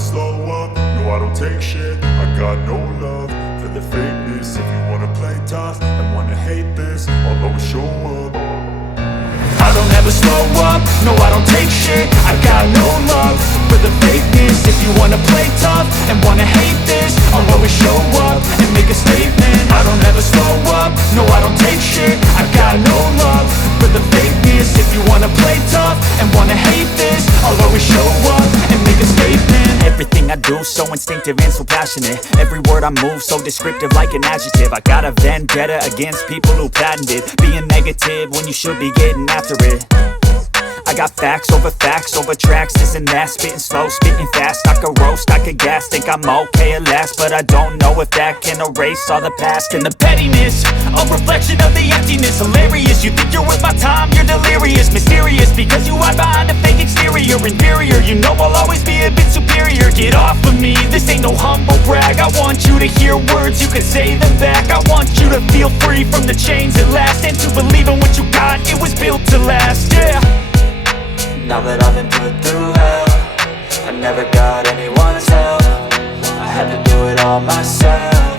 slow up, no I don't take shit. I got no love for the fakeness. If you wanna play tough and wanna hate this, I'll always show up. I don't ever slow up, no I don't take shit. I got no love for the fakeness. If you wanna play tough and wanna hate this, I'll always show up and make a statement. I don't ever slow up, no I don't take shit. I got no love for the fakeness. If you wanna play tough and wanna hate this, I'll always show up and make a statement. Everything I do so instinctive and so passionate. Every word I move so descriptive like an adjective. I got a vendetta against people who patented being negative when you should be getting after it. I got facts over tracks, this and that. Spitting slow, spitting fast, I could roast, I could gas. Think I'm okay at last, but I don't know if that can erase all the past. And the pettiness, a reflection of the emptiness. Hilarious, you think you're worth my time, you're delirious. Mysterious, because you hide behind a fake exterior. Inferior, you know I'll always be a bit superior. Get off of me, this ain't no humble brag. I want you to hear words, you can say them back. I want you to feel free from the chains at last, and to believe in what you got, it was built to last, yeah. Now that I've been put through hell, I never got anyone's help. I had to do it all myself.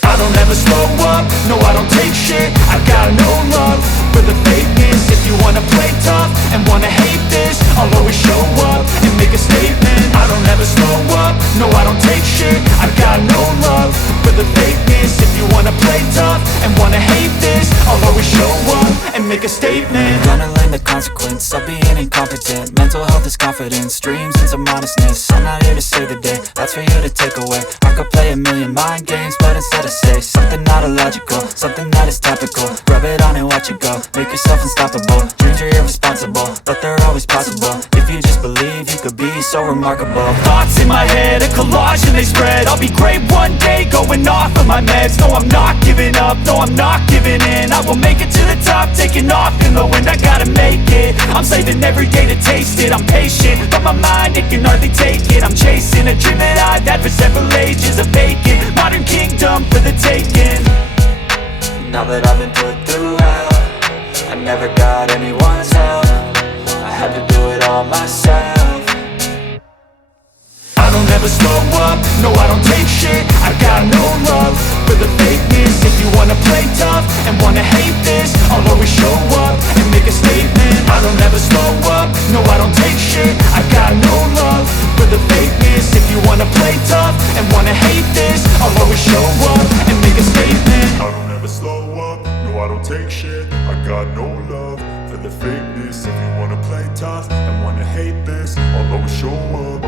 I don't ever slow up, no I don't take shit. I got no love for the fakeness. If you wanna play tough and wanna hate this, I'll always show up and make a statement. I don't ever slow up, no I don't take shit. I got no love for the fakeness. If you wanna play tough and wanna hate this, I'll always show up and make a statement. Gonna learn the consequence of being incompetent. Mental health is confidence, dreams and some modestness. I'm not here to save the day, that's for you to take away. I could play a million mind games, but instead I say something not illogical, something that is topical. Rub it on and watch it go, make yourself unstoppable. Dreams are irresponsible, but they're always possible. If you just believe, you could be so remarkable. Thoughts in my head, a collage and they spread. I'll be great one day, going off of my meds. No, I'm not giving up, no, I'm not giving in. I will make it to the top, taking off in the wind. I gotta make it, I'm saving every day to taste it. I'm patient, but my mind, it can hardly take it. I'm chasing a dream that I've had for several ages. A vacant, modern kingdom for the taking. Now that I've been put through hell, I never got anyone's help. I had to do it all myself. I don't ever slow up, no I don't take shit. I got no love for the fakeness. If you wanna play tough and wanna hate this, I'll always show up and make a statement. I don't ever slow up, no I don't take shit. I got no love for the fakeness. If you wanna play tough and wanna hate this, I'll always show up and make a statement. I don't ever slow up, no I don't take shit. I got no love for the fakeness. If you wanna play tough and wanna hate this, I'll always show up.